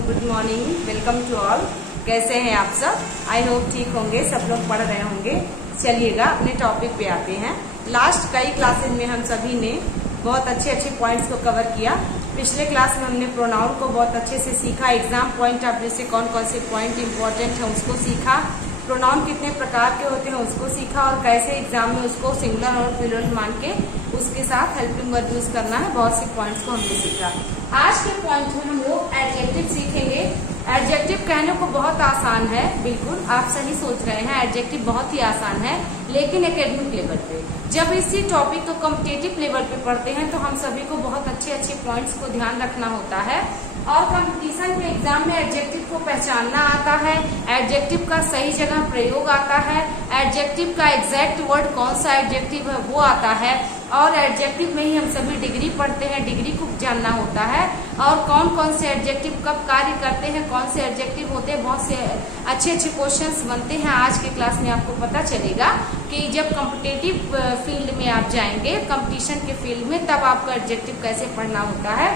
Good morning, welcome to all. कैसे हैं आप सब? आई होप ठीक होंगे, सब लोग पढ़ रहे होंगे। चलिएगा अपने टॉपिक पे आते हैं। लास्ट कई क्लासेज में हम सभी ने बहुत अच्छे अच्छे पॉइंट्स को कवर किया। पिछले क्लास में हमने प्रोनाउन को बहुत अच्छे से सीखा, एग्जाम पॉइंट ऑफ व्यू से कौन कौन से पॉइंट इंपॉर्टेंट है उसको सीखा, प्रोनाउन कितने प्रकार के होते हैं उसको सीखा, और कैसे एग्जाम में उसको सिंगुलर और प्लूरल मान के उसके साथ हेल्पिंग वर्ब यूज करना है। बहुत से पॉइंट्स को हमने सीखा। आज के पॉइंट में हम लोग एडजेक्टिव सीखेंगे। एडजेक्टिव कहने को बहुत आसान है, बिल्कुल आप सही सोच रहे हैं, एडजेक्टिव बहुत ही आसान है, लेकिन एकेडमिक लेवल पे जब इसी टॉपिक को कॉम्पिटिटिव लेवल पे पढ़ते हैं तो हम सभी को बहुत अच्छे अच्छे पॉइंट्स को ध्यान रखना होता है। और कंपटीशन में एग्जाम में एडजेक्टिव को पहचानना आता है, एडजेक्टिव का सही जगह प्रयोग आता है, एडजेक्टिव का एग्जैक्ट वर्ड कौन सा एडजेक्टिव है वो आता है, और एडजेक्टिव में ही हम सभी डिग्री पढ़ते हैं, डिग्री को जानना होता है, और कौन कौन से एडजेक्टिव कब कार्य करते हैं, कौन से एडजेक्टिव होते हैं। बहुत से अच्छे अच्छे क्वेश्चंस बनते हैं। आज के क्लास में आपको पता चलेगा कि जब कॉम्पिटिटिव फील्ड में आप जाएंगे, कंपटीशन के फील्ड में, तब आपको एडजेक्टिव कैसे पढ़ना होता है।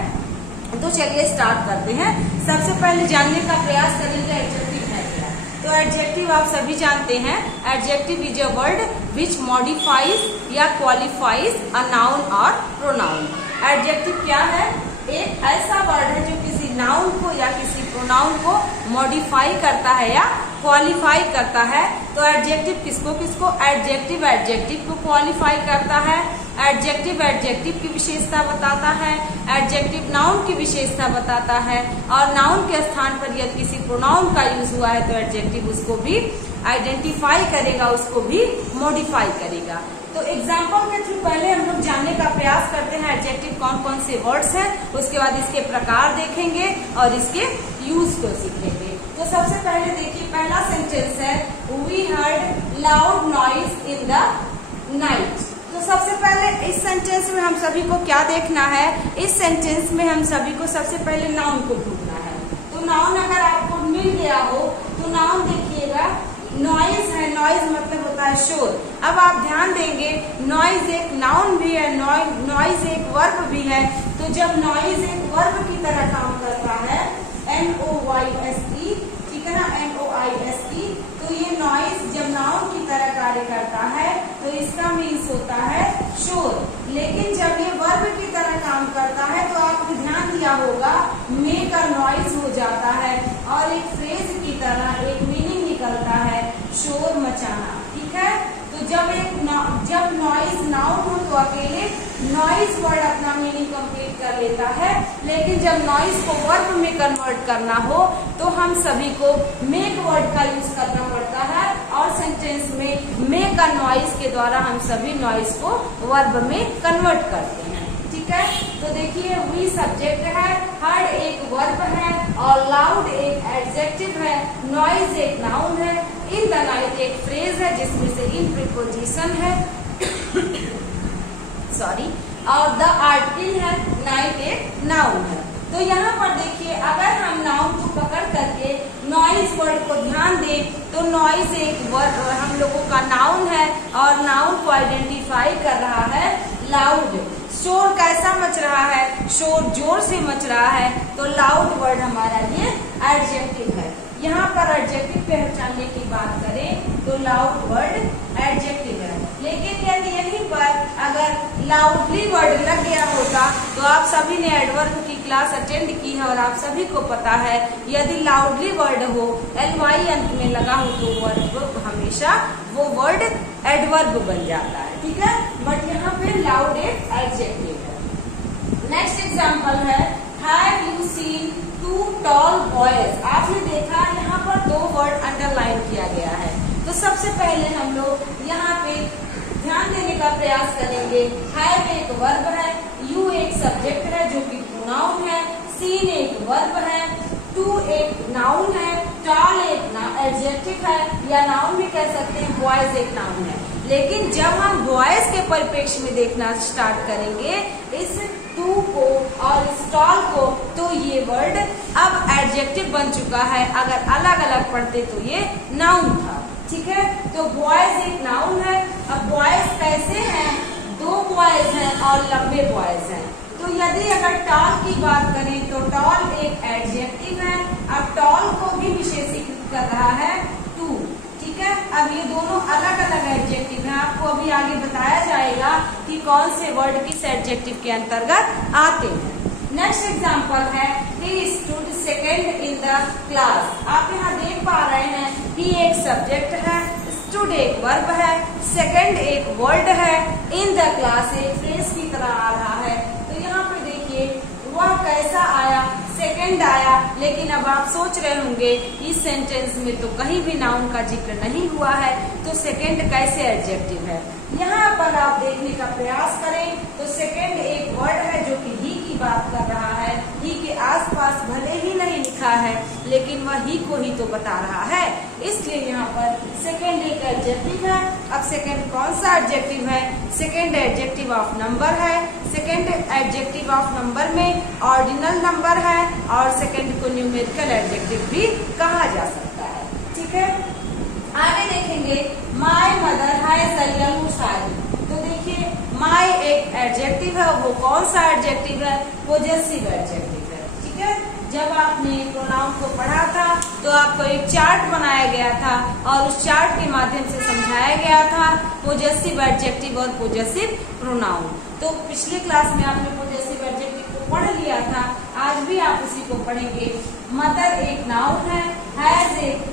तो चलिए स्टार्ट करते हैं। सबसे पहले जानने का प्रयास करेंगे एडजेक्टिव है क्या। तो एडजेक्टिव आप सभी जानते हैं, adjective is a word which modifies या क्वालिफाइज अ नाउन और प्रोनाउन। एडजेक्टिव क्या है? एक ऐसा वर्ड है जो किसी नाउन को या किसी प्रोनाउन को मॉडिफाई करता है या क्वालिफाई करता है। तो एडजेक्टिव किसको किसको? एडजेक्टिव एडजेक्टिव को क्वालिफाई करता है, एडजेक्टिव एडजेक्टिव की विशेषता बताता है, एडजेक्टिव नाउन की विशेषता बताता है, और नाउन के स्थान पर यदि किसी प्रोनाउन का यूज हुआ है तो एडजेक्टिव उसको भी आइडेंटिफाई करेगा, उसको भी मॉडिफाई करेगा। तो एग्जाम्पल के थ्रू पहले हम लोग जानने का प्रयास करते हैं एडजेक्टिव कौन कौन से वर्ड्स हैं, उसके बाद इसके प्रकार देखेंगे और इसके यूज को सीखेंगे। तो सबसे पहले देखिए, पहला सेंटेंस है we heard loud noise in the night. तो सबसे पहले इस सेंटेंस में हम सभी को क्या देखना है? इस सेंटेंस में हम सभी को सबसे पहले नाउन को ढूंढना है। तो नाउन अगर आपको मिल गया हो तो नाउन देखिएगा, नॉइज है, नॉइज मतलब होता है शोर। अब आप ध्यान देंगे, नॉइज एक नाउन भी है, नॉइज एक वर्ब भी है। तो जब नॉइज एक वर्ब की तरह काम करता है, NOYSE, ठीक है ना, NOISE, तो ये नॉइज जब नाउन की तरह कार्य करता है तो इसका मीन्स होता है शोर। लेकिन जब ये वर्ब की तरह काम करता है तो आपने ध्यान दिया होगा मेक अ नॉइज हो जाता है, और एक फ्रेज की तरह एक मीनिंग निकलता है शोर मचाना, ठीक है। तो जब नॉइज नाउन हो तो अकेले नॉइज वर्ड अपना मीनिंग कंप्लीट कर लेता है, लेकिन जब नॉइज को वर्ब में कन्वर्ट करना हो तो हम सभी को मेक वर्ड का यूज करना पड़ता है, और सेंटेंस में मेक अ नॉइज के द्वारा हम सभी नॉइज को वर्ब में कन्वर्ट करते हैं, ठीक है। तो देखिए, वी सब्जेक्ट है, हर्ड एक वर्ब है, और लाउड एक एडजेक्टिव है, नॉइज एक नाउन है, इन द नाइट एक फ्रेज है जिसमें से इन प्रीपोजिशन है सॉरी, और द आर्टिकल है, नाइट एक नाउन है। तो यहाँ पर देखिए, अगर हम नाउन को पकड़ करके नॉइज वर्ड को ध्यान दें तो नॉइज एक वर्ड हम लोगों का नाउन है, और नाउन को आइडेंटिफाई कर रहा है लाउड। शोर कैसा मच रहा है? शोर जोर से मच रहा है, तो लाउड वर्ड हमारा ये एडजेक्टिव है। यहाँ पर एडजेक्टिव पहचानने की बात करें तो लाउड वर्ड एडजेक्टिव है, लेकिन यदि यहीं पर अगर लाउडली वर्ड लग गया होता तो आप सभी ने एडवर्ब की क्लास अटेंड की है और आप सभी को पता है यदि लाउडली वर्ड हो, ly अंत में लगा हो, तो वर्ड हमेशा वो वर्ड एडवर्ब बन जाता है, ठीक है। बट यहाँ पे लाउड एक एडजेक्टिव है। नेक्स्ट एग्जाम्पल है, have you seen two tall boys. आपने देखा यहाँ पर दो वर्ड अंडरलाइन किया गया है। तो सबसे पहले हम लोग यहाँ पे ध्यान देने का प्रयास करेंगे। हैव एक वर्ब है, यू एक सब्जेक्ट है जो कि प्रोनाउन है, सीन एक वर्ब है, टू एक नाउन है, टॉल एक एडजेक्टिव है, या नाउन भी कह सकते हैं, बॉयज एक नाउन है। लेकिन जब हम बॉयज के परिप्रेक्ष्य में देखना स्टार्ट करेंगे इस टू को और इस टॉल को, तो ये वर्ड अब एडजेक्टिव बन चुका है। अगर अलग अलग पढ़ते तो ये नाउन था, ठीक है। तो बॉयज एक नाउन है। अब बॉयज कैसे हैं? दो बॉयज हैं और लंबे बॉयज हैं। तो यदि अगर टॉल की बात करें तो टॉल एक एडजेक्टिव है, अब टॉल को भी विशेषीकृत कर रहा है टू। ठीक है, अब ये दोनों अलग अलग एडजेक्टिव हैं। आपको अभी आगे बताया जाएगा कि कौन से वर्ड किस एडजेक्टिव के अंतर्गत आते हैं। नेक्स्ट एग्जाम्पल है he stood second in the class। आप यहाँ देख पा रहे हैं he एक सब्जेक्ट है, stood एक वर्ब है, second एक वर्ड है, in the class एक फ्रेज की तरह आ रहा है। तो यहाँ पे देखिए वह कैसा आया, सेकंड आया। लेकिन अब आप सोच रहे होंगे इस सेंटेंस में तो कहीं भी नाउन का जिक्र नहीं हुआ है, तो सेकंड कैसे एडजेक्टिव है। यहाँ पर आप देखने का प्रयास करें तो सेकंड एक वर्ड है जो कि ही की बात कर रहा है। ही के आसपास भले ही नहीं लिखा है लेकिन वह ही को ही तो बता रहा है, इसलिए यहाँ पर सेकंड एक एडजेक्टिव है। अब सेकंड कौन सा एडजेक्टिव है? सेकंड एडजेक्टिव ऑफ नंबर है। सेकंड एडजेक्टिव ऑफ नंबर में ऑर्डिनल नंबर है और सेकंड को न्यूमेरिकल एडजेक्टिव भी कहा जा सकता है। ठीक है, आगे देखेंगे my mother has a yellow sari. तो देखिए माय एक एडजेक्टिव है, वो कौन सा एडजेक्टिव है? पॉजेसिव एडजेक्टिव है। ठीक है, जब आपने प्रोनाउन को पढ़ा था तो आपको एक चार्ट बनाया गया था और उस चार्ट के माध्यम से समझाया गया था पॉजेसिव एडजेक्टिव और पॉजेसिव प्रोनाउन। तो पिछले क्लास में आपने पॉजेसिव एडजेक्टिव को पढ़ लिया था, आज भी आप उसी को पढ़ेंगे। मदर एक नाउन है, हैज एक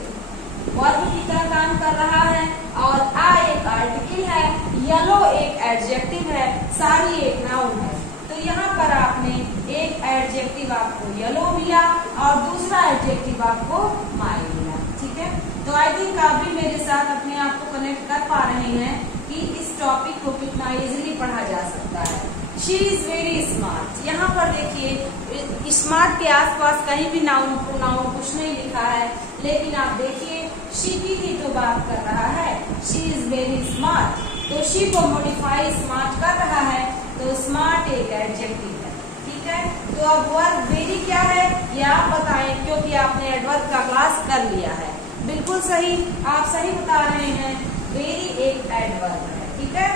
वर्ब की तरह काम कर रहा है और आ एक आर्टिकल है, येलो एक एडजेक्टिव है, साड़ी एक नाउन है। तो यहाँ पर आपने एक एडजेक्टिव आपको येलो मिला और दूसरा एडजेक्टिव आपको माय मिला। ठीक है, तो आई थिंक आप भी मेरे साथ अपने आप को कनेक्ट कर पा रहे हैं कि इस टॉपिक को कितना इजीली पढ़ा जा सकता है। She is very smart. यहाँ पर देखिए स्मार्ट के आसपास कहीं भी नाउन प्रोनाउन कुछ नहीं लिखा है, लेकिन आप देखिए शी की ही तो बात कर रहा है। शी इज वेरी स्मार्ट, तो शी को मॉडिफाई स्मार्ट कर रहा है, तो स्मार्ट एक एडजेक्टिव है। ठीक है, तो अब वर्ब वेरी क्या है ये आप बताएं, क्योंकि आपने एडवर्ब का क्लास कर लिया है। बिल्कुल सही, आप सही बता रहे हैं, वेरी एक एडवर्ब है। ठीक है,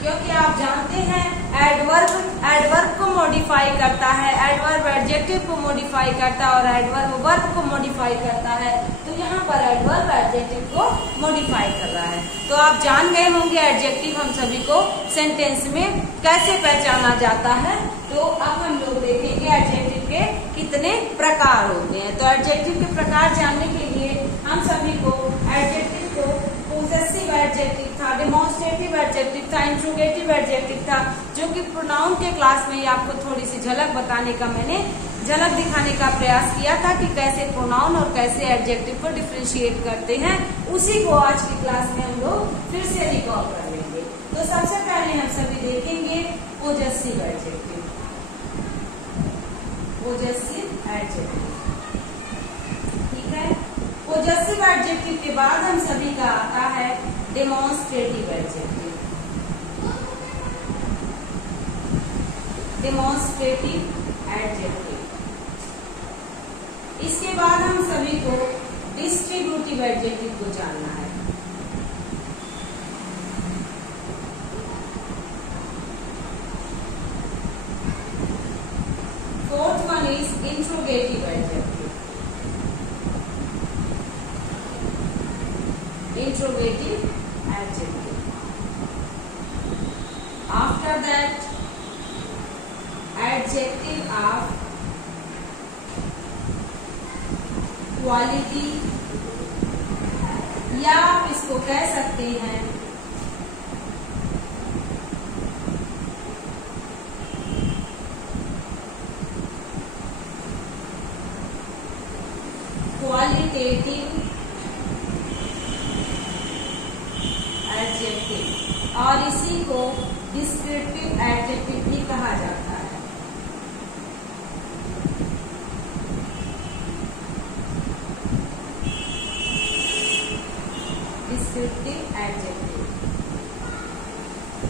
क्योंकि आप जानते हैं एडवर्ब को मॉडिफाई करता है, एडवर्ब एडजेक्टिव को मॉडिफाई करता है और एडवर्ब वर्ब को मॉडिफाई करता है। तो यहाँ पर एडवर्ब एडजेक्टिव को मॉडिफाई कर रहा है। तो आप जान गए होंगे एडजेक्टिव हम सभी को सेंटेंस में कैसे पहचाना जाता है। तो अब हम लोग देखेंगे एडजेक्टिव के कितने प्रकार होते हैं। तो एडजेक्टिव के प्रकार जानने के लिए हम सभी को एडजेक्टिव को पॉसेसिव एडजेक्टिव था, डेमोन्स्ट्रेटिव एडजेक्टिव था, इंट्रोगेटिव एडजेक्टिव था, जो कि प्रोनाउन के क्लास में ही आपको थोड़ी सी झलक बताने का मैंने झलक दिखाने का प्रयास किया था कि कैसे प्रोनाउन और कैसे एडजेक्टिव को डिफरेंशिएट करते हैं। उसी को आज की क्लास में हम लोग फिर से रिकॉल कर लेंगे। तो सबसे पहले हम सभी देखेंगे पॉसेसिव एडजेक्टिव। पॉसेसिव एडजेक्टिव, ठीक है। पॉसेसिव एडजेक्टिव के बाद हम सभी का आता है डेमोन्स्ट्रेटिव एडजेक्टिव। डेमोन्स्ट्रेटिव एडजेक्टिव, इसके बाद हम सभी को डिस्ट्रीब्यूटिव एडजेक्टिव को जानना है। Fourth one is interrogative adjective. Interrogative adjective. After that, adjective of quality, या आप इसको कह सकते हैं क्वालिटेटिव एडजेक्टिव, और इसी को डिस्क्रिप्टिव एडजेक्टिव भी कहा जाता है। डिस्क्रिप्टिव एडजेक्टिव,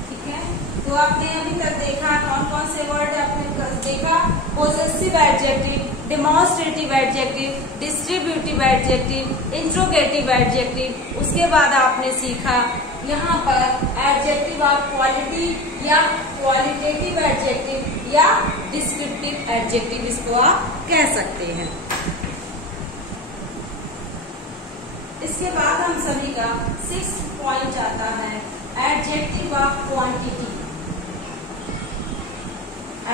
ठीक है। तो आपने अभी तक देखा कौन कौन से वर्ड आपने देखा, possessive adjective, demonstrative adjective, distributive adjective, interrogative adjective. उसके बाद आपने सीखा यहाँ पर एडजेक्टिव ऑफ क्वालिटी या क्वालिटेटिव एडजेक्टिव या डिस्क्रिप्टिव एडजेक्टिव इसको आप कह सकते हैं। इसके बाद हम सभी का 6th पॉइंट आता है adjective of quantity.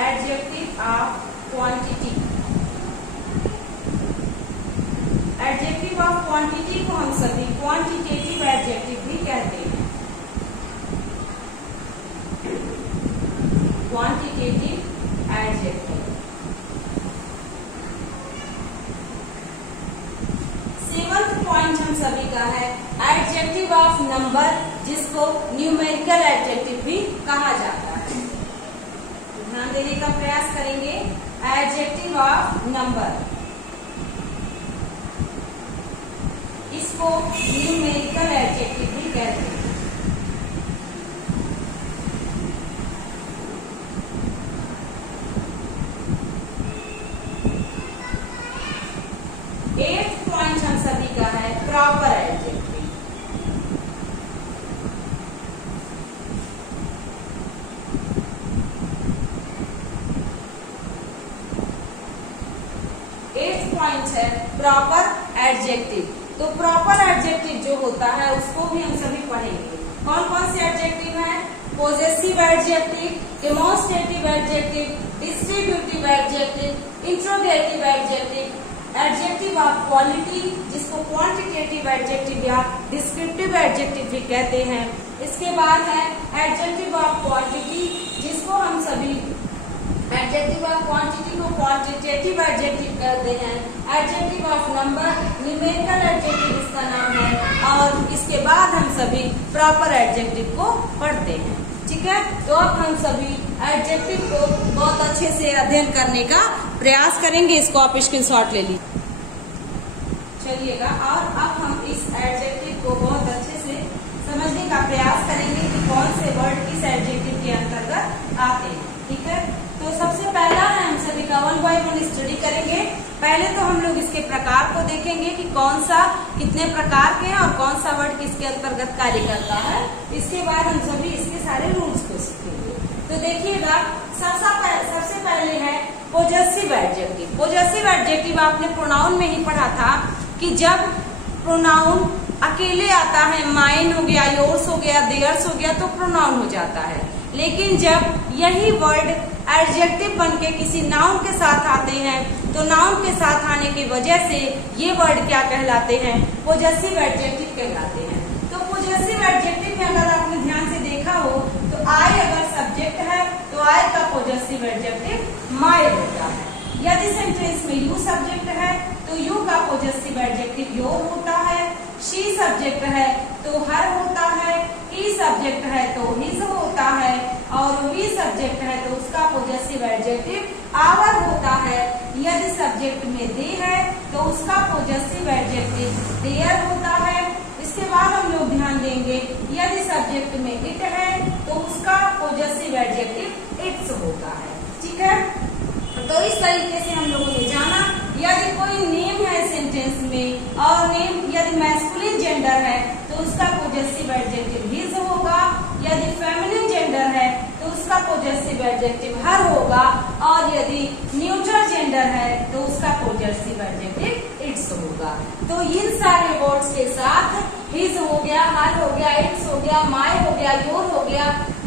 Adjective of quantity. Adjective of quantity को हम सभी क्वांटिटेटिव एडजेक्टिव भी कहते हैं। Quantitative adjective. 7th पॉइंट हम सभी का है एडजेक्टिव ऑफ नंबर, जिसको न्यूमेरिकल एडजेक्टिव भी कहा जाता है। ध्यान देने का प्रयास करेंगे। एडजेक्टिव ऑफ नंबर, इसको न्यूमेरिकल एडजेक्टिव भी कहते हैं। एट्थ पॉइंट हम सभी का है प्रॉपर एडजेक्टिव। एट्थ पॉइंट है प्रॉपर एडजेक्टिव। तो प्रॉपर एडजेक्टिव जो होता है उसको भी हम सभी पढ़ेंगे। कौन कौन से एडजेक्टिव हैं? Possessive adjective, demonstrative adjective, distributive adjective, interrogative adjective, adjective of quality, जिसको क्वांटिटेटिव एडजेक्टिव या डिस्क्रिप्टिव एडजेक्टिव भी कहते हैं। इसके बाद है एडजेक्टिव ऑफ क्वांटिटी, जिसको हम सभी एडजेक्टिव ऑफ क्वांटिटी को क्वांटिटेटिव एडजेक्टिव कहते हैं। Adjective of number numerical adjective इसका नाम है। और इसके बाद हम सभी प्रॉपर एडजेक्टिव को पढ़ते हैं। ठीक है, तो अब हम सभी एडजेक्टिव को बहुत अच्छे से अध्ययन करने का प्रयास करेंगे। इसको आप स्क्रीनशॉट ले लीजिए, चलिएगा। और अब हम इस एडजेक्टिव को बहुत अच्छे से समझने का प्रयास करेंगे कि कौन से वर्ड किस एडजेक्टिव के अंतर्गत आते हैं। ठीक है, तो सबसे पहला है हम सभी का 1 by 1 स्टडी करेंगे। पहले तो हम लोग इसके प्रकार को देखेंगे कि कौन सा कितने प्रकार के हैं और कौन सा वर्ड किसके अंतर्गत कार्य करता है। इसके बाद हम सभी इसके सारे रूल्स को सीखेंगे। तो देखिएगा, सबसे पहले है पोजेसिव एडजेक्टिव। पोजेसिव एडजेक्टिव आपने प्रोनाउन में ही पढ़ा था कि जब प्रोनाउन अकेले आता है, माइन हो गया, योर्स हो गया, देयर्स हो गया, तो प्रोनाउन हो जाता है। लेकिन जब यही वर्ड एडजेक्टिव बनके किसी नाउन के साथ आते हैं, तो नाउन के साथ आने की वजह से ये वर्ड क्या कहलाते हैं? पोजेसिव एडजेक्टिव कहलाते हैं। तो पोजेसिव एडजेक्टिव में अगर आपने ध्यान से देखा हो तो आई अगर सब्जेक्ट है तो आई का पोजेसिव एडजेक्टिव माय होता है। यदि सेंटेंस में यू सब्जेक्ट है तो यू का पोजेसिव एडजेक्टिव योर होता है। शी सब्जेक्ट है तो हर होता है। ही सब्जेक्ट है तो हिज होता है। और वी सब्जेक्ट है तो उसका पोजेसिव एडजेक्टिव आवर होता है। यदि सब्जेक्ट में दे है तो उसका पोजेसिव एडजेक्टिव देयर होता है। इसके बाद हम लोग ध्यान देंगे, यदि सब्जेक्ट में इट है तो उसका पोजेसिव एडजेक्टिव इट्स होता है। ठीक है, तो इस तरीके से हम लोगों ने जाना, यदि कोई नेम है सेंटेंस में और नेम यदि मैस्कुलिन जेंडर है तो उसका पोजेसिव एडजेक्टिव हिज होगा। यदि फेमिनिन जेंडर है तो उसका पोजेसिव एडजेक्टिव हर होगा। और यदि न्यूट्रल जेंडर है तो उसका पोजेसिव एडजेक्टिव इट्स होगा। तो इन सारे वर्ड्स के साथ हिज हो गया, हर हो गया, इट्स हो गया, माय हो गया, योर हो गया,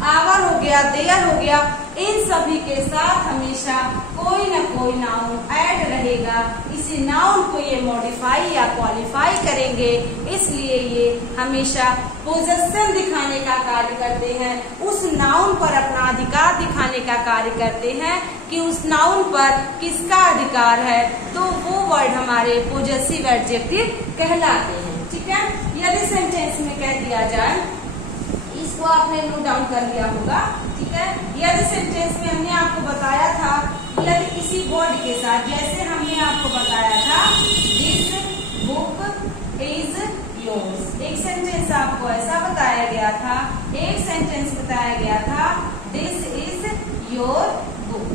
आवर हो गया, देयर हो गया, इन सभी के साथ हमेशा कोई न कोई नाउन ऐड रहेगा। इसी नाउन को ये मॉडिफाई या क्वालिफाई करेंगे, इसलिए ये हमेशा पोजेशन दिखाने का कार्य करते हैं। उस नाउन पर अपना अधिकार दिखाने का कार्य करते हैं कि उस नाउन पर किसका अधिकार है, तो वो वर्ड हमारे पोजेसिव एडजेक्टिव कहलाते हैं। ठीक है, यदि सेंटेंस में कह दिया जाए, इसको आपने नोट डाउन कर लिया होगा। ठीक है, यदि सेंटेंस में हमने आपको बताया था, यदि किसी वर्ड के साथ, जैसे हमने आपको बताया था दिस बुक इज योर्स, एक सेंटेंस आपको ऐसा बताया गया था। एक सेंटेंस बताया गया था दिस इज योर बुक।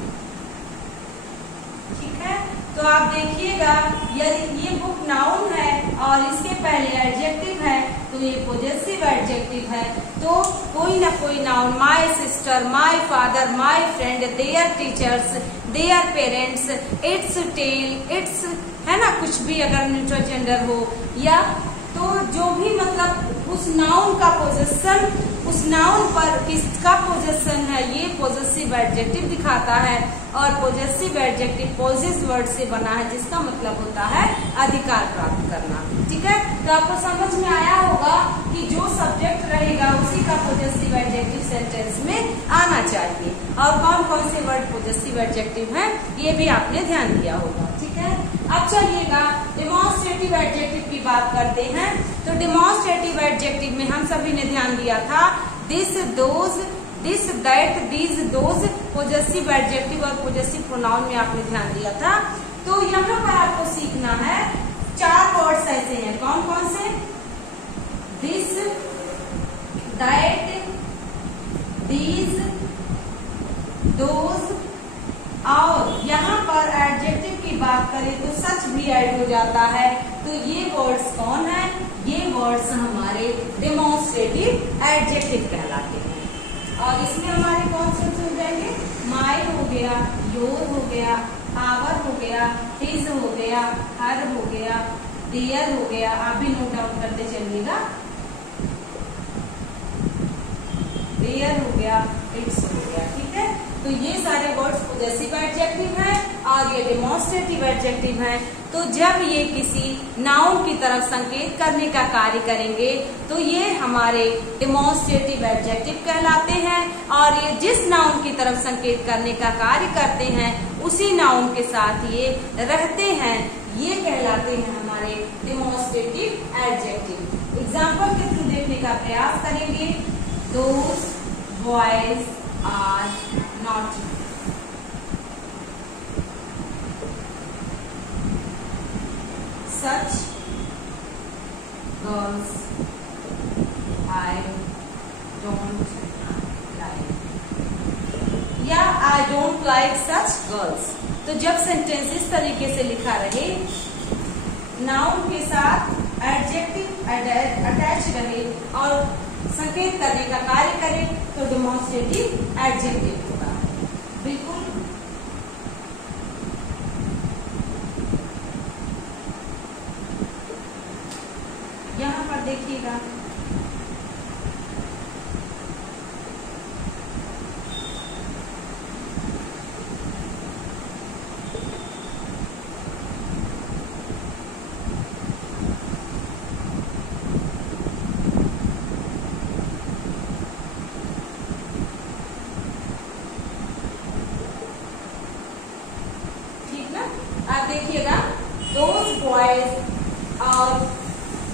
ठीक है, तो आप देखिएगा, यदि ये बुक नाउन है और इसके पहले एडजेक्टिव है तो ये पॉजेसिव एडजेक्टिव है। तो कोई ना कोई noun, my sister, my father, my friend, their teachers, their parents, it's tail, it's, है ना, कुछ भी अगर न्यूट्रल जेंडर हो, या तो जो भी मतलब उस नाउन का पोजेशन, उस नाउन पर किसका पोजेशन है, ये पॉजेसिव एडजेक्टिव दिखाता है। और पॉजेसिव एडजेक्टिव पॉजेस वर्ड से बना है, जिसका मतलब होता है अधिकार प्राप्त करना। ठीक है, तो आपको समझ में आया होगा कि जो सब्जेक्ट रहेगा उसी का पॉजेसिव एडजेक्टिव सेंटेंस में आना चाहिए। और कौन कौन से वर्ड पॉजेसिव एडजेक्टिव हैं, ये भी आपने ध्यान दिया होगा। ठीक है, अब चलिएगा डेमोन्स्ट्रेटिव एडजेक्टिव की बात करते हैं। तो डेमोन्स्ट्रेटिव एडजेक्टिव में हम सभी ने ध्यान दिया था this, those, this, that, these, those, possessive adjective और पॉजेसिव प्रोनाउन में आपने ध्यान दिया था। तो यहाँ पर आपको सीखना है 4 वर्ड्स ऐसे हैं, कौन कौन से, दिस, दैट, दीज, दोज, और यहाँ पर एडजेक्टिव की बात करें तो सच भी ऐड हो जाता है। तो ये वर्ड्स कौन है, ये वर्ड्स हमारे डेमोन्स्ट्रेटिव एडजेक्टिव कहलाते हैं। और इसमें हमारे कौन से हो जाएंगे, माय हो गया, योर हो गया, आवर हो गया, हिज हो गया, हर हो गया, देयर हो गया, आप भी नोट डाउन करते चलिएगा, देयर हो गया, इट्स हो गया। ठीक है, तो ये सारे वर्ड्स पॉजेसिव एडजेक्टिव हैं और ये डेमोन्स्ट्रेटिव एडजेक्टिव हैं। तो जब ये किसी नाउन की तरफ संकेत करने का कार्य करेंगे तो ये हमारे डेमोन्स्ट्रेटिव एडजेक्टिव कहलाते हैं। और ये जिस नाउन की तरफ संकेत करने का कार्य करते हैं उसी नाउन के साथ ये रहते हैं, ये कहलाते हैं हमारे डेमोन्स्ट्रेटिव एडजेक्टिव। एग्जाम्पल के थ्रू देखने का प्रयास करेंगे। Those boys are naughty, such girls I don't like, या I don't like such girls। तो जब सेंटेंस इस तरीके से लिखा रहे, नाउन के साथ एडजेक्टिव अटैच रहे और संकेत करने का कार्य करे तो डेमोन्स्ट्रेटिव एडजेक्टिव होगा। बिल्कुल यहाँ पर देखिएगा, ठीक ना, आप देखिएगा दोज बॉयज और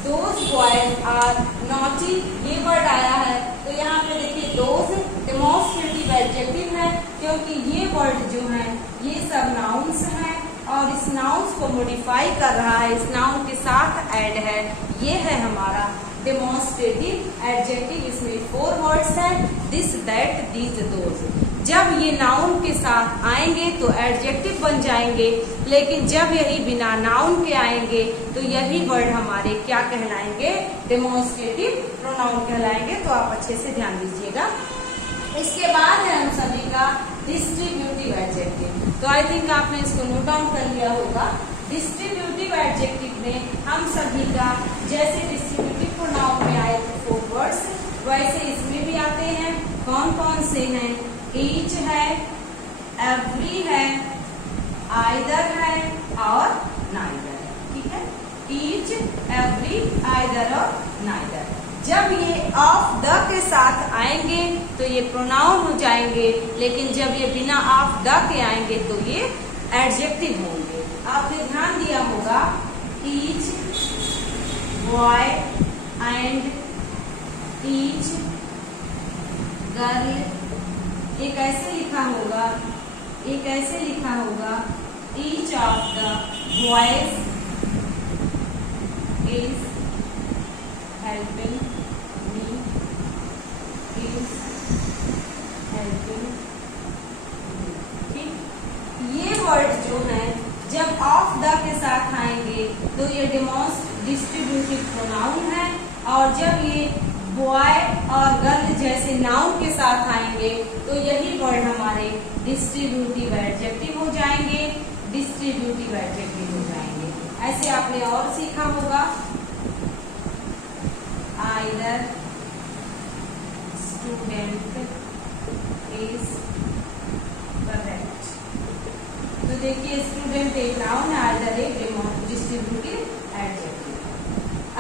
दोज बॉयज आर नॉटी, ये वर्ड आया है। तो यहाँ पे देखिए दोज डेमोन्स्ट्रेटिव एडजेक्टिव है, क्योंकि ये वर्ड जो है ये सब नाउन्स हैं और इस नाउन्स को मॉडिफाई कर रहा है, इस नाउन के साथ ऐड है, ये है हमारा डेमोन्स्ट्रेटिव एडजेक्टिव। इसमें 4 वर्ड्स हैं, दिस, दैट, दीज, दोज। जब ये नाउन के साथ आएंगे तो एडजेक्टिव बन जाएंगे, लेकिन जब यही बिना नाउन के आएंगे तो यही वर्ड हमारे क्या कहलाएंगे, डेमोन्स्ट्रेटिव प्रोनाउन कहलाएंगे। तो आप अच्छे से ध्यान दीजिएगा। इसके बाद है हम सभी का डिस्ट्रीब्यूटिव एडजेक्टिव। तो आई थिंक आपने इसको नोट डाउन कर लिया होगा। डिस्ट्रीब्यूटिव एडजेक्टिव में हम सभी का जैसे डिस्ट्रीब्यूटिव प्रोनाउन में आए थे 4 वर्ड्स, वैसे इसमें भी आते हैं। कौन कौन से हैं, ईच है, एवरी है, आइदर है और नाइदर है। ठीक है, ईच, एवरी, आइदर और नाइदर। जब ये ऑफ द के साथ आएंगे तो ये प्रोनाउन हो जाएंगे, लेकिन जब ये बिना ऑफ द के आएंगे तो ये एडजेक्टिव होंगे। आपने ध्यान दिया होगा, each, boy and each girl, एक ऐसे लिखा होगा, एक ऐसे लिखा होगा, each of the boys is helping me, is helping me. ठीक, ये वर्ड जो है जब ऑफ द के साथ आएंगे तो ये डिस्ट्रीब्यूटिव प्रोनाउन है और जब ये बॉय और गर्ल जैसे नाउन के साथ आएंगे तो यही वर्ड हमारे डिस्ट्रीब्यूटिव एडजेक्टिव हो जाएंगे, डिस्ट्रीब्यूटिव एडजेक्टिव हो जाएंगे। ऐसे आपने और सीखा होगा, आइदर स्टूडेंट इज करेक्ट। तो देखिए स्टूडेंट एक नाउन है, आइदर एक डिस्ट्रीब्यूटिव एडजेक्टिव।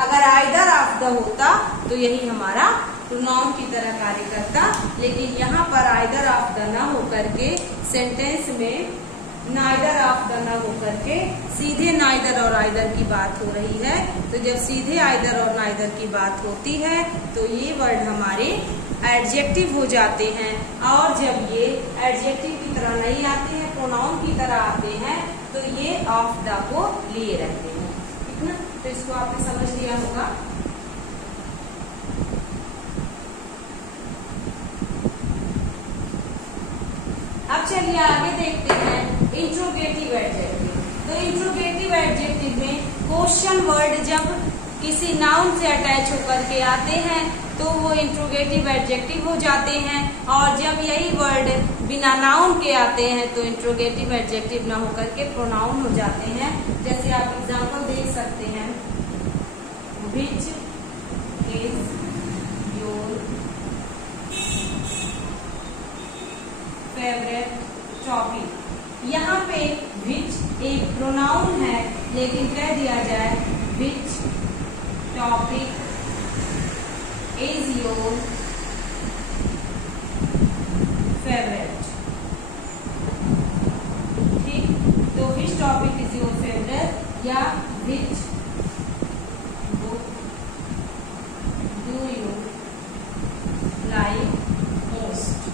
अगर आइदर ऑफ द होता तो यही हमारा प्रोनाउन की तरह कार्य करता, लेकिन यहाँ पर आइदर ऑफ द ना होकर के सेंटेंस में नाइदर ऑफ द ना होकर के सीधे नाइदर और आइदर की बात हो रही है। तो जब सीधे आइदर और नाइदर की बात होती है तो ये वर्ड हमारे एडजेक्टिव हो जाते हैं, और जब ये एडजेक्टिव की तरह नहीं आते हैं, प्रोनाउन की तरह आते हैं, तो ये ऑफ द को लिए रहते हैं। ठीक ना? तो इसको आपने समझ लिया होगा। अब चलिए आगे देखते हैं इंट्रोगेटिव एडजेक्टिव। तो इंट्रोगेटिव एडजेक्टिव में क्वेश्चन वर्ड जब किसी नाउन से अटैच होकर के आते हैं तो वो इंट्रोगेटिव एडजेक्टिव हो जाते हैं, और जब यही वर्ड बिना नाउन के आते हैं तो इंट्रोगेटिव एडजेक्टिव ना होकर के प्रोनाउन हो जाते हैं। जैसे आप एग्जांपल देख सकते हैं, which is your favourite topic. यहाँ पे विच एक प्रोनाउन है, लेकिन कह दिया जाए which topic is your favourite. ठीक, तो which topic is your favourite या which book do you like most.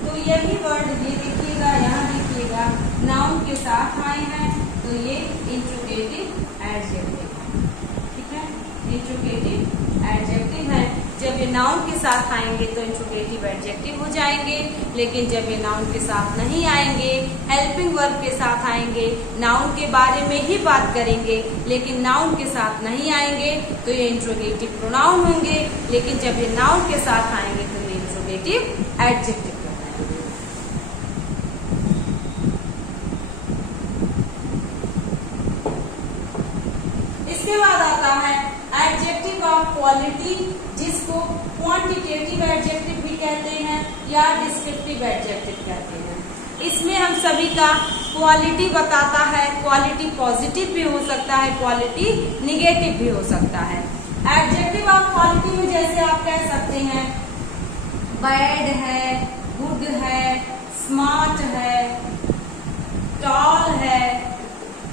तो यही वर्ड ये देखिएगा, यहाँ देखिएगा नाउन के साथ आए हैं तो ये इंट्रोगेटिव एडजेक्टिव, ठीक है, इंट्रोगेटिव एडजेक्टिव है। जब ये नाउन के साथ आएंगे तो इंट्रोगेटिव एडजेक्टिव हो जाएंगे, लेकिन जब ये नाउन के साथ नहीं आएंगे, हेल्पिंग वर्ब के साथ आएंगे, नाउन के बारे में ही बात करेंगे लेकिन नाउन के साथ नहीं आएंगे तो ये इंट्रोगेटिव प्रोनाउन होंगे, लेकिन जब ये नाउन के साथ आएंगे तो ये इंट्रोगेटिव एडजेक्टिव। इसके बाद आता है एडजेक्टिव ऑफ क्वालिटी, जिसको क्वांटिटेटिव एडजेक्टिव भी कहते हैं या डिस्क्रिप्टिव एडजेक्टिव कहते हैं। इसमें हम सभी का क्वालिटी बताता है, क्वालिटी पॉजिटिव भी हो सकता है, क्वालिटी निगेटिव भी हो सकता है। एडजेक्टिव ऑफ क्वालिटी में जैसे आप कह सकते हैं बैड है, गुड है, स्मार्ट है, टॉल है,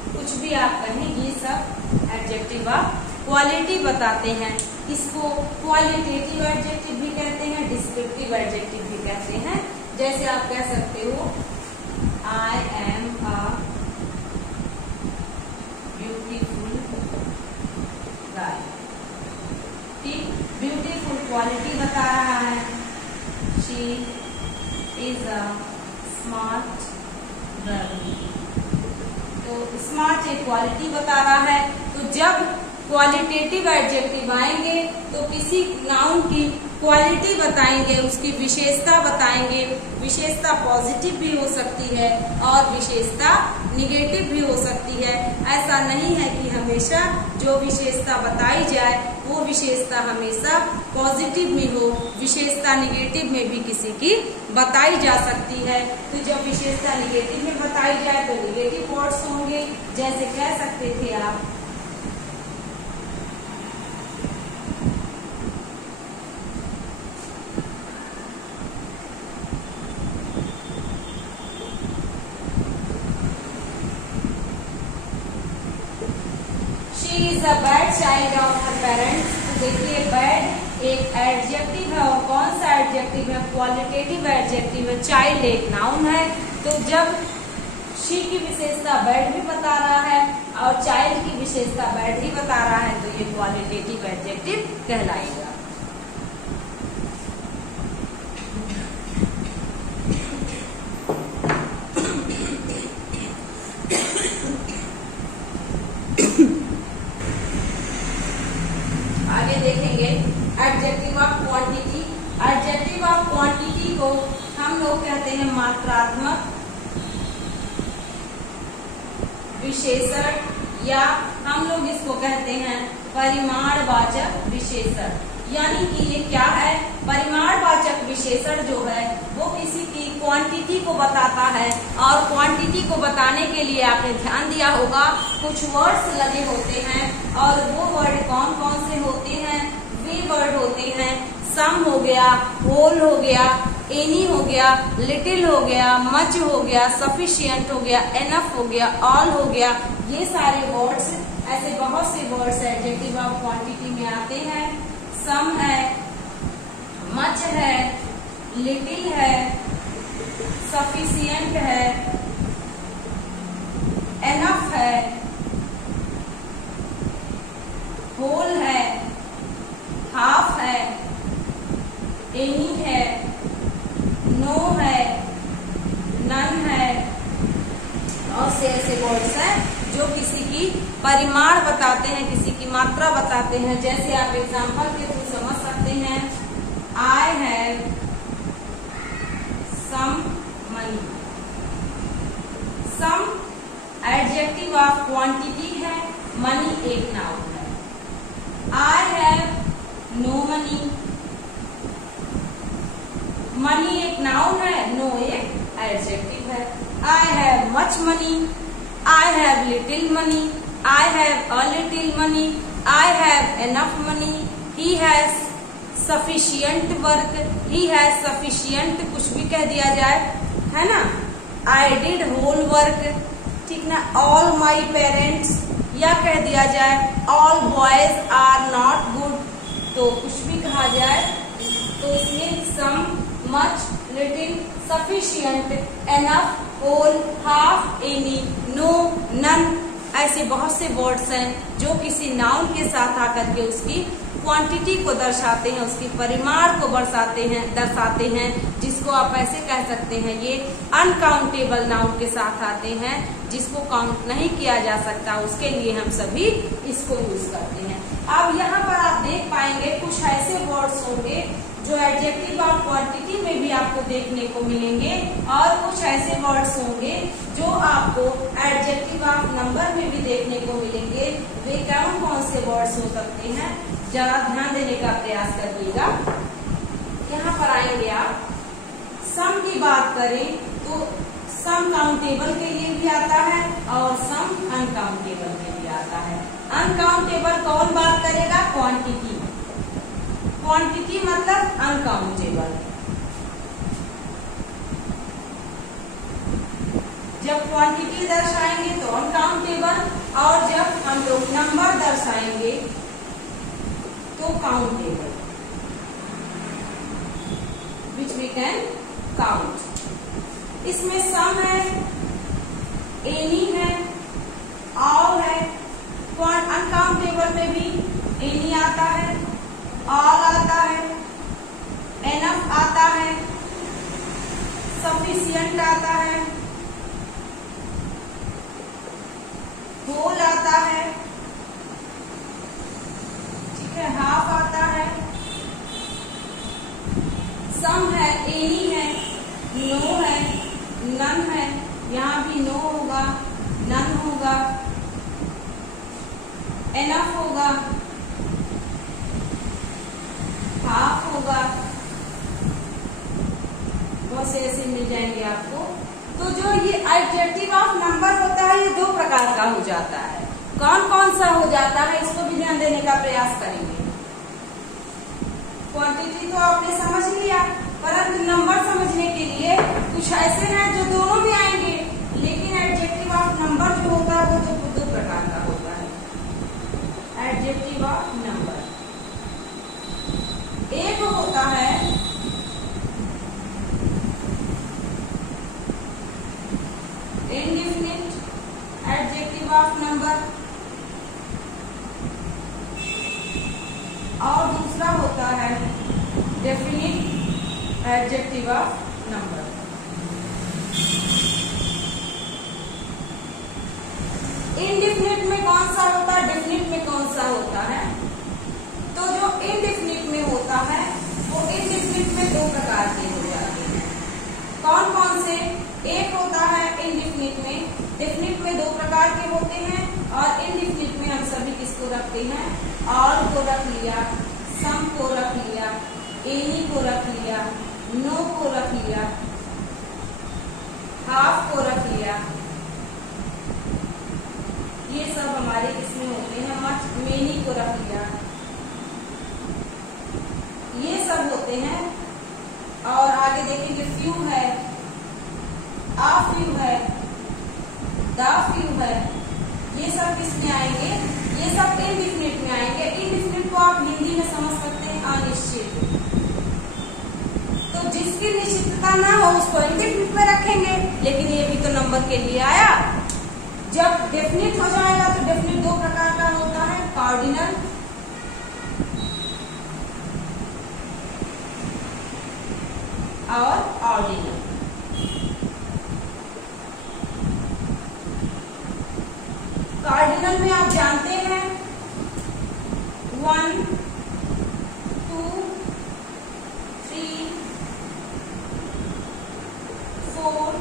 कुछ भी आप कहें, ये सब एडजेक्टिव ऑफ क्वालिटी बताते हैं। इसको क्वालिटेटिव एडजेक्टिव भी कहते हैं, डिस्क्रिप्टिव एडजेक्टिव भी कहते हैं। जैसे आप कह सकते हो आई एम अ ब्यूटीफुल गाय। ठीक, ब्यूटीफुल क्वालिटी बता रहा है। She is a smart girl, तो स्मार्ट एक क्वालिटी बता रहा है। तो जब क्वालिटेटिव एडजेक्टिव आएंगे तो किसी नाउन की क्वालिटी बताएंगे, उसकी विशेषता बताएंगे। विशेषता पॉजिटिव भी हो सकती है और विशेषता निगेटिव भी हो सकती है। ऐसा नहीं है कि हमेशा जो विशेषता बताई जाए वो विशेषता हमेशा पॉजिटिव में हो, विशेषता निगेटिव में भी किसी की बताई जा सकती है। तो जब विशेषता निगेटिव में बताई जाए तो निगेटिव वर्ड्स होंगे। जैसे कह सकते थे आप she is a bad child of her parents. तो देखिए बैड एक एडजेक्टिव है, और कौन सा एडजेक्टिव है? क्वालिटेटिव एडजेक्टिव है। चाइल्ड एक नाउन है, तो जब शी की विशेषता बैड भी बता रहा है और चाइल्ड की विशेषता बैड ही बता रहा है तो ये क्वालिटेटिव एडजेक्टिव कहलाएगा। आगे लोग कहते हैं मात्रात्मक विशेषण, या हम लोग इसको कहते हैं परिमाणवाचक विशेषण। यानी कि ये क्या है, परिमाणवाचक विशेषण जो है वो किसी की क्वांटिटी को बताता है, और क्वांटिटी को बताने के लिए आपने ध्यान दिया होगा कुछ वर्ड्स लगे होते हैं, और वो वर्ड कौन कौन से होते हैं, वे वर्ड होते हैं सम हो गया, होल हो गया, एनी हो गया, लिटिल हो गया, मच हो गया, सफिशिएंट हो गया, एनफ हो गया, ऑल हो गया। ये सारे वर्ड्स, ऐसे बहुत से वर्ड्स एडजेक्टिव ऑफ क्वांटिटी में आते हैं। सम है, मच है, लिटिल है, सफिशिएंट है, एनफ है, होल है, हाफ है, एनी है, नो है, नन है, और से ऐसे वर्ड्स हैं जो किसी की परिमाण बताते हैं, किसी की मात्रा बताते हैं। जैसे आप एग्जांपल के थ्रू समझ सकते हैं, I have some money. Some adjective of quantity है, मनी एक नाउन है। I have no money, money एक नाउन है, नो एक एडजेक्टिव है। I have much money, I have little money, I have a little money, I have enough money, he has sufficient work, he has sufficient कुछ भी कह दिया जाए, है ना। आई डिड होल वर्क, ठीक ना। ऑल माई पेरेंट्स, या कह दिया जाए all boys are not good, तो कुछ भी कहा जाए तो इसमें some, much, little, sufficient, enough, whole, half, any, no, none, ऐसे बहुत से वर्ड्स हैं जो किसी नाउन के साथ आकर के उसकी क्वांटिटी को दर्शाते हैं, उसकी परिमाण को दर्शाते हैं, जिसको आप ऐसे कह सकते हैं ये अनकाउंटेबल नाउन के साथ आते हैं, जिसको काउंट नहीं किया जा सकता, उसके लिए हम सभी इसको यूज करते हैं। अब यहाँ पर आप देख पाएंगे कुछ ऐसे वर्ड्स होंगे जो एडजेक्टिव ऑफ क्वांटिटी में भी आपको देखने को मिलेंगे, और कुछ ऐसे वर्ड्स होंगे जो आपको एडजेक्टिव ऑफ नंबर में भी देखने को मिलेंगे। वे कौन कौन से वर्ड्स हो सकते हैं, जरा ध्यान देने का प्रयास करिएगा। यहाँ पर आएंगे आप, सम की बात करें तो सम काउंटेबल के लिए भी आता है और सम अनकाउंटेबल के लिए आता है। अनकाउंटेबल कौन बात करेगा, क्वांटिटी। क्वांटिटी मतलब अनकाउंटेबल। जब क्वांटिटी दर्शाएंगे तो अनकाउंटेबल, और जब हम लोग नंबर दर्शाएंगे तो countable, which we can count. इसमें सम है, एनी है, ऑल है। अनकाउंटेबल में भी एनी आता है, ऑल आता है, एनफ आता है, सफिशिएंट आता है, होल आता है, ठीक है, हाफ आता है, सम है, एनी है, नो है, नन है, यहाँ भी नो होगा, नन होगा, एनफ होगा, हाफ होगा, बहुत से ऐसे मिल जाएंगे आपको। तो जो ये एडजेक्टिव ऑफ नंबर होता है ये दो प्रकार का हो जाता है। कौन कौन सा हो जाता है इसको भी ध्यान देने का प्रयास करेंगे। क्वांटिटी तो आपने समझ लिया, परंतु नंबर समझने के लिए कुछ ऐसे हैं जो दोनों भी आएंगे, लेकिन एडजेक्टिव ऑफ नंबर जो होता है वो तो दो प्रकार का होता है। एडजेक्टिव ऑफ नंबर एक होता है इंडेफिनिट एडजेक्टिव ऑफ नंबर, और दूसरा होता है definite adjective of number. Indefinite में कौन सा होता है, डेफिनिट में कौन सा होता है? तो जो इनडेफिनिट में होता है वो इनडेफिनिट में दो प्रकार के हो जाते हैं। एक होता है इनडिफिनिट में। डिफिनिट में दो प्रकार के होते हैं और इनडिफिनिट में हम सभी किसको रखते हैं? ऑल को रख लिया, सम को रख लिया, एनी को रख लिया, नो को रख लिया, हाफ को रख लिया। ये सब हमारे किसमें होते हैं? मच, मेनी को रख लिया, ये सब होते हैं। और आगे देखेंगे फ्यू है, आ फ्यू है, द फ्यू है, ये सब किसमें आएंगे? ये सब इनडिफिनिट में आएंगे। इनडिफिनिट को आप हिंदी में समझ सकते हैं अनिश्चित। तो जिसकी निश्चितता ना हो उसको इनडिफिनिट में रखेंगे, लेकिन ये भी तो नंबर के लिए आया। जब डेफिनिट हो जाएगा तो डेफिनिट दो प्रकार का होता है, कार्डिनल और ऑर्डिनल। कार्डिनल में आप जानते हैं 1, 2, 3, 4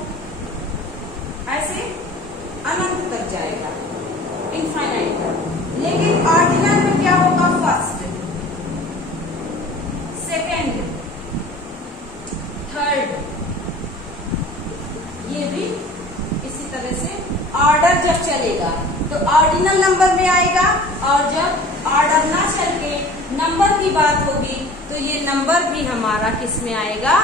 ऐसे अनंत तक जाएगा, इनफाइनाइट तक। लेकिन ऑर्डिनल में क्या होगा? फर्स्ट, सेकेंड, थर्ड, ये भी इसी तरह से ऑर्डर जब चलेगा तो ऑर्डिनल नंबर में आएगा, और जब ऑर्डर ना चल के नंबर की बात होगी तो ये नंबर भी हमारा किस में आएगा?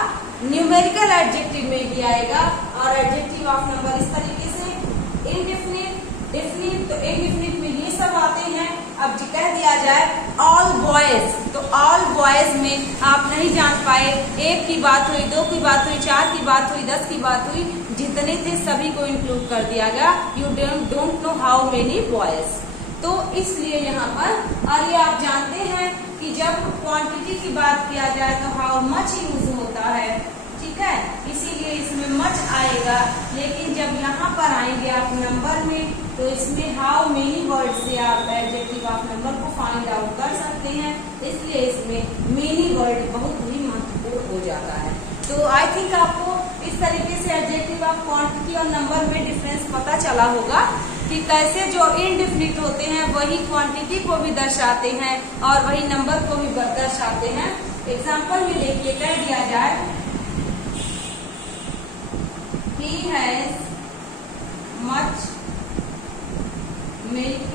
न्यूमेरिकल एडजेक्टिव में भी आएगा। और एडजेक्टिव ऑफ नंबर इस तरीके से इनडेफिनिट, डेफिनिट, तो इनडेफिनिट में ये सब आते हैं। अब जी कह दिया जाए ऑल बॉयज, तो ऑल बॉयज में आप नहीं जान पाए, एक की बात हुई, दो की बात हुई, चार की बात हुई, 10 की बात हुई, जितने थे सभी को इंक्लूड कर दिया गया। You don't know how many boys. तो इसलिए यहाँ पर, और ये आप जानते हैं कि जब क्वांटिटी की बात किया जाए तो हाउ मच यूज होता है, ठीक है, इसीलिए इसमें मच आएगा। लेकिन जब यहाँ पर आएंगे आप नंबर में तो इसमें हाउ मेनी वर्ड से आप एडजेक्टिव ऑफ नंबर को फाइंड आउट कर सकते हैं, इसलिए इसमें मेनी वर्ड बहुत ही महत्वपूर्ण हो जाता है। तो आई थिंक आपको इस तरीके से एडजेक्टिव ऑफ क्वांटिटी और नंबर में डिफरेंस पता चला होगा कि कैसे जो इनडिफिनिट होते हैं वही क्वांटिटी को भी दर्शाते हैं और वही नंबर को भी दर्शाते हैं। एग्जाम्पल में देखिए, कह दिया जाए he has much milk,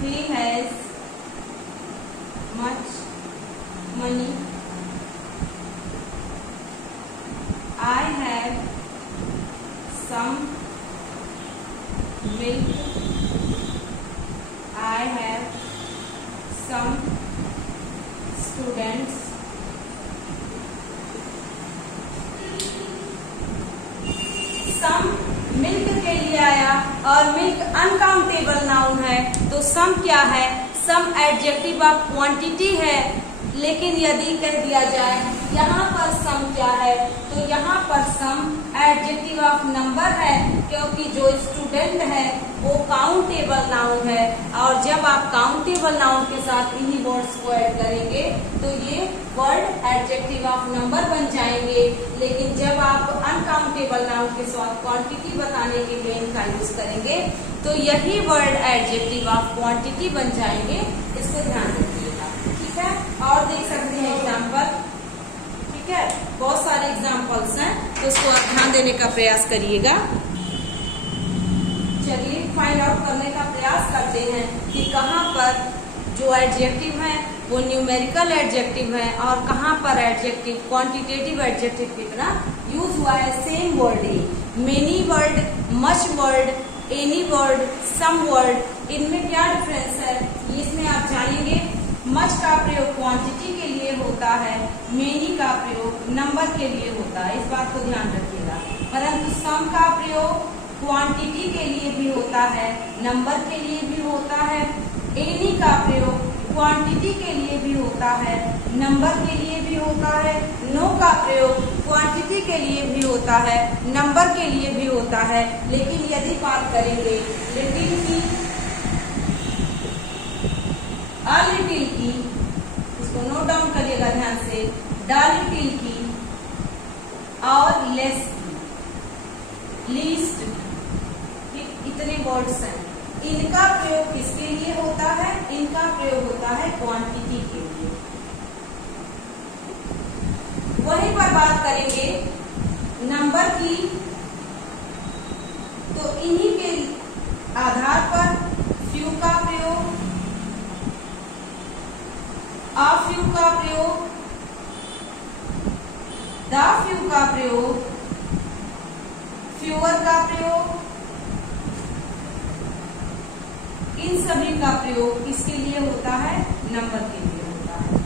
he has much money, I have some milk, I have some students, some milk के लिए आया और मिल्क अनकाउंटेबल नाउन है, तो सम क्या है? सम एडजेक्टिव ऑफ क्वांटिटी है। लेकिन यदि कह दिया जाए यहाँ पर सम क्या है, तो यहाँ पर सम एडजेक्टिव ऑफ नंबर है, क्योंकि जो स्टूडेंट है वो काउंटेबल नाउन है। और जब आप काउंटेबल नाउन के साथ इन्हीं वर्ड्स को ऐड करेंगे तो ये वर्ड एडजेक्टिव ऑफ नंबर बन जाएंगे। लेकिन जब आप अनकाउंटेबल नाउन के साथ क्वांटिटी बताने के लिए इनका यूज करेंगे तो यही वर्ड एडजेक्टिव ऑफ क्वांटिटी बन जाएंगे। इसको ध्यान रखिएगा, ठीक है। और देख सकते हैं एग्जाम्पल, ठीक है, बहुत सारे एग्जाम्पल्स हैं, तो उसको आप ध्यान देने का प्रयास करिएगा। चलिए फाइंड आउट करने का प्रयास करते हैं कि कहाँ पर जो एडजेक्टिव है वो न्यूमेरिकल एडजेक्टिव है और कहाँ पर एडजेक्टिव क्वांटिटेटिव एडजेक्टिव की तरह यूज हुआ है। सेम वर्ड ही, many word, much word, any word, some word, इनमें क्या डिफरेंस है इसमें आप जानेंगे। मच का प्रयोग क्वांटिटी के लिए होता है, मेनी का प्रयोग नंबर के लिए होता है, इस बात को ध्यान रखिएगा। परंतु सम का प्रयोग क्वांटिटी के लिए भी होता है, नंबर के लिए भी होता है। एनी का प्रयोग क्वांटिटी के लिए भी होता है, नंबर के लिए भी होता है। नो का प्रयोग क्वांटिटी के लिए भी होता है, नंबर के लिए भी होता है। लेकिन यदि बात करेंगे लिटिल की, अ लिटिल की, इसको नोट डाउन करिएगा ध्यान से, द लिटिल की, और लेस, लीस्ट, इतने वर्ड्स हैं। इनका प्रयोग किसके लिए होता है? इनका प्रयोग होता है क्वांटिटी के लिए। वहीं पर बात करेंगे नंबर की, तो इन्हीं के आधार पर फ्यू का प्रयोग, अ फ्यू का प्रयोग, द फ्यू का प्रयोग, फ्यूअर का प्रयोग, इन सभी का प्रयोग किसके लिए होता है? नंबर के लिए होता है।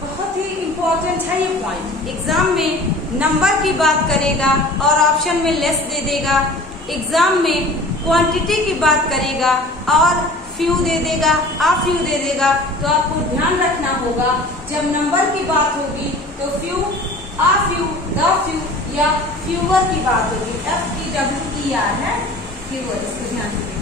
बहुत ही इंपॉर्टेंट है ये पॉइंट। एग्जाम में नंबर की बात करेगा और ऑप्शन में लेस दे देगा, एग्जाम में क्वांटिटी की बात करेगा और फ्यू दे देगा, आ फ्यू दे देगा। तो आपको ध्यान रखना होगा, जब नंबर की बात होगी तो few, uh few, the few या फ्यूअर की बात होगी। FEWER है फ्यूअर, इसको ध्यान से